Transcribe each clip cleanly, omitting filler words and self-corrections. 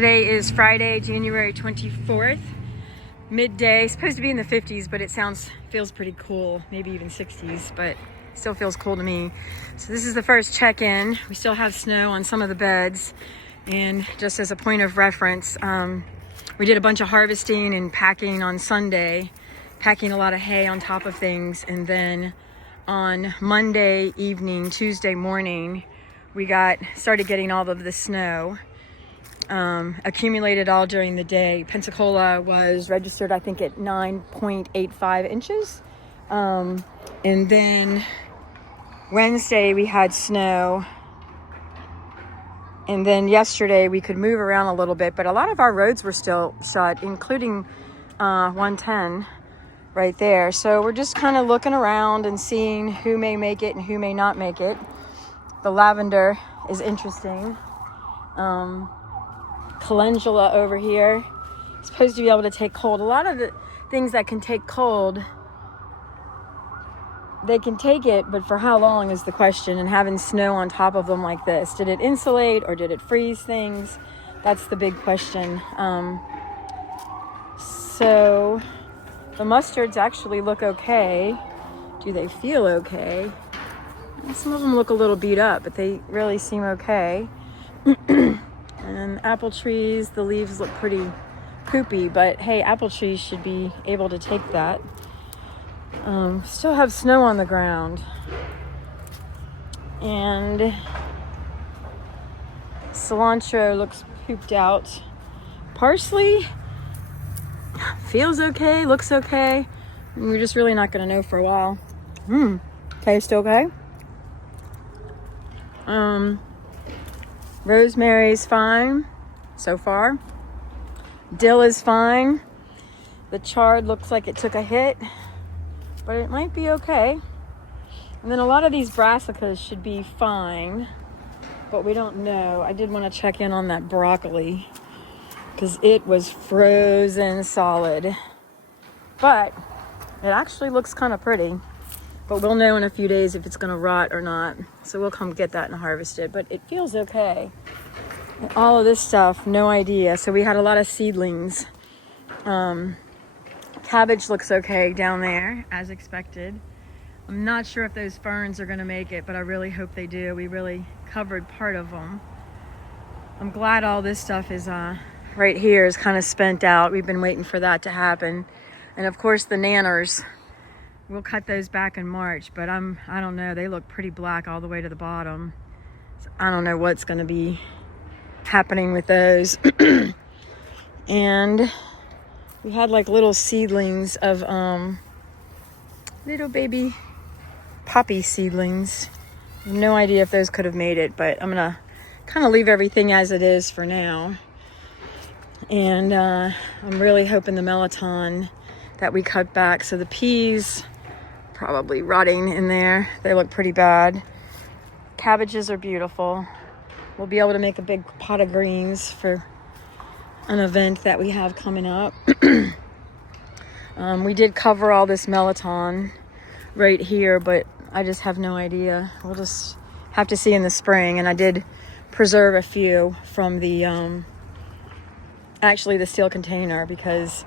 Today is Friday, January 24th, midday. Supposed to be in the 50s, but it feels pretty cool, maybe even 60s, but still feels cool to me. So this is the first check-in. We still have snow on some of the beds, and just as a point of reference, we did a bunch of harvesting and packing on Sunday, packing a lot of hay on top of things, and then on Monday evening, Tuesday morning, we started getting all of the snow. Accumulated all during the day. Pensacola was registered, I think, at 9.85 inches. And then Wednesday we had snow. And then yesterday we could move around a little bit, but a lot of our roads were still shut, including 110 right there. So we're just kind of looking around and seeing who may make it and who may not make it. The lavender is interesting. Calendula over here, supposed to be able to take cold. A lot of the things that can take cold, they can take it, but for how long is the question. And having snow on top of them like this, did it insulate or did it freeze things? That's the big question. So the mustards actually look okay. Do they feel okay? Some of them look a little beat up, but they really seem okay. And apple trees, the leaves look pretty poopy, but hey, apple trees should be able to take that. Still have snow on the ground. And cilantro looks pooped out. Parsley feels okay, looks okay. We're just really not going to know for a while. Taste okay. Rosemary's fine so far. Dill is fine. The chard looks like it took a hit, but it might be okay. And then a lot of these brassicas should be fine, but we don't know. I did want to check in on that broccoli because it was frozen solid, but it actually looks kind of pretty. But we'll know in a few days if it's going to rot or not. So we'll come get that and harvest it. But it feels okay. And all of this stuff, no idea. So we had a lot of seedlings. Cabbage looks okay down there, as expected. I'm not sure if those ferns are going to make it, but I really hope they do. We really covered part of them. I'm glad all this stuff is right here is kind of spent out. We've been waiting for that to happen. And of course the nanners. We'll cut those back in March, but I don't know. They look pretty black all the way to the bottom. So I don't know what's going to be happening with those. And we had like little seedlings of little baby poppy seedlings. No idea if those could have made it, but I'm going to kind of leave everything as it is for now. And I'm really hoping the melon that we cut back. So the peas probably rotting in there. They look pretty bad. Cabbages are beautiful. We'll be able to make a big pot of greens for an event that we have coming up. We did cover all this melon right here, but I just have no idea. We'll just have to see in the spring. And I did preserve a few from the actually the steel container because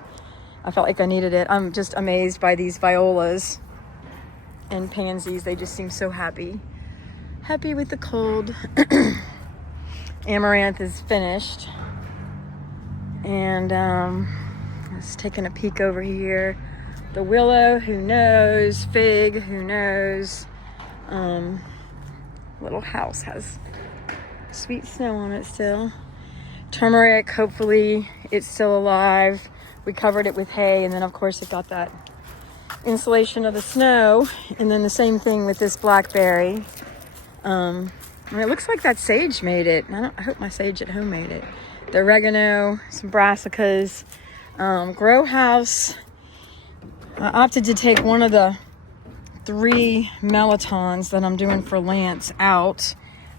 I felt like I needed it. I'm just amazed by these violas and pansies. They just seem so happy. Happy with the cold. Amaranth is finished. And just taking a peek over here. The willow, who knows? Fig, who knows? Little house has sweet snow on it still. Turmeric, hopefully it's still alive. We covered it with hay, and then of course it got that insulation of the snow. And then the same thing with this blackberry. And it looks like that sage made it. I hope my sage at home made it. The oregano, some brassicas, grow house. I opted to take one of the 3 melons that I'm doing for Lance out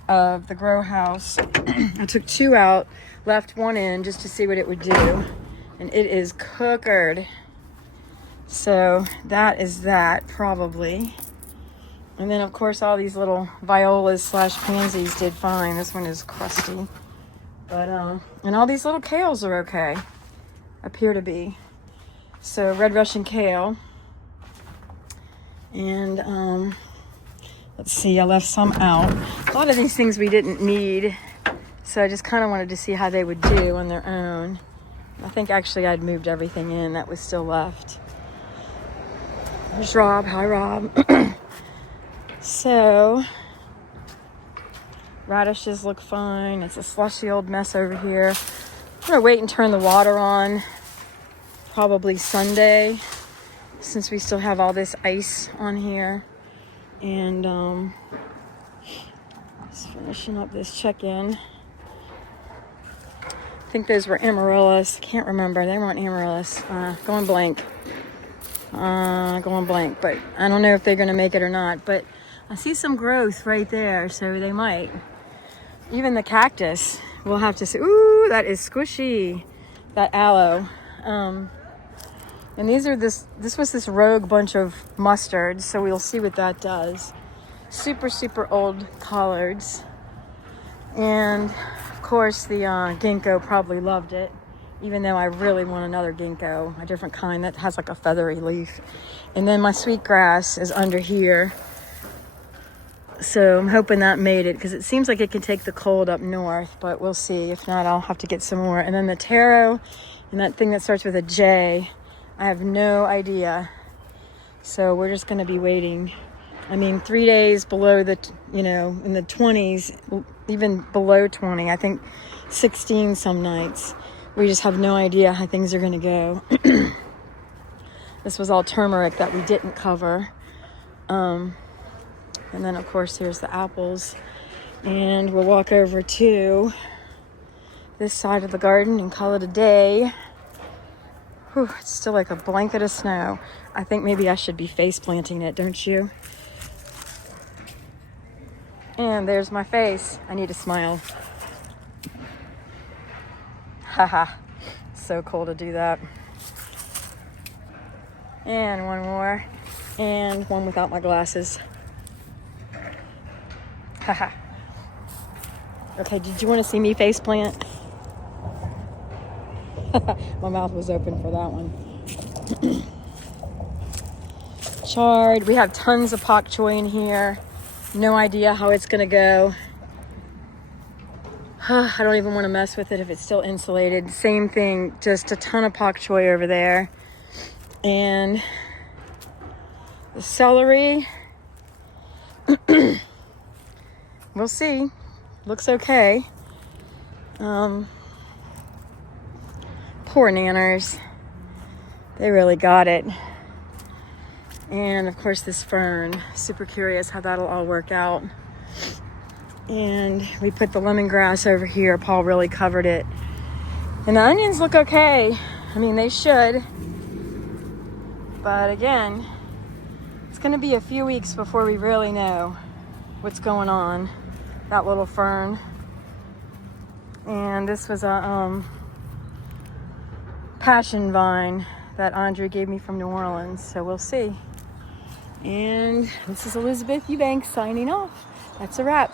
of the grow house. I took 2 out, left 1 in just to see what it would do. And it is cookered. So that is that, probably. And then, of course, all these little violas / pansies did fine. This one is crusty. But, and all these little kales are okay. Appear to be. So red Russian kale. And, let's see, I left some out. A lot of these things we didn't need. So I just kind of wanted to see how they would do on their own. I think actually I'd moved everything in that was still left. There's Rob. Hi, Rob. So, radishes look fine. It's a slushy old mess over here. I'm going to wait and turn the water on probably Sunday, since we still have all this ice on here. And just finishing up this check-in. I think those were amaryllis. Can't remember. They weren't amaryllis. Going blank. Going blank. But I don't know if they're going to make it or not. But I see some growth right there, so they might. Even the cactus, we'll have to see. Ooh, that is squishy. That aloe. And these are this was this rogue bunch of mustards, so we'll see what that does. Super, super old collards. And of course the ginkgo probably loved it, even though I really want another ginkgo, a different kind that has like a feathery leaf. And then my sweetgrass is under here. So I'm hoping that made it, because it seems like it can take the cold up north, but we'll see. If not, I'll have to get some more. And then the taro and that thing that starts with a J, I have no idea. So we're just going to be waiting. I mean, 3 days below the, in the 20s, even below 20, I think 16 some nights. We just have no idea how things are going to go. This was all turmeric that we didn't cover. And then, of course, here's the apples. And we'll walk over to this side of the garden and call it a day. Whew, it's still like a blanket of snow. I think maybe I should be face planting it, don't you? And there's my face. I need to smile. Haha. So cool to do that. And one more. And one without my glasses. Haha. Okay, did you want to see me face plant? My mouth was open for that one. Chard. We have tons of pak choi in here. No idea how it's gonna go. I don't even want to mess with it if it's still insulated. Same thing, just a ton of pak choi over there. And the celery. We'll see. Looks okay. Poor nanners. They really got it. And of course this fern. Super curious how that'll all work out. And we put the lemongrass over here. Paul really covered it. And the onions look okay. I mean, they should. But again, it's going to be a few weeks before we really know what's going on. That little fern. And this was a passion vine that Andre gave me from New Orleans. So we'll see. And this is Elizabeth Eubanks signing off. That's a wrap.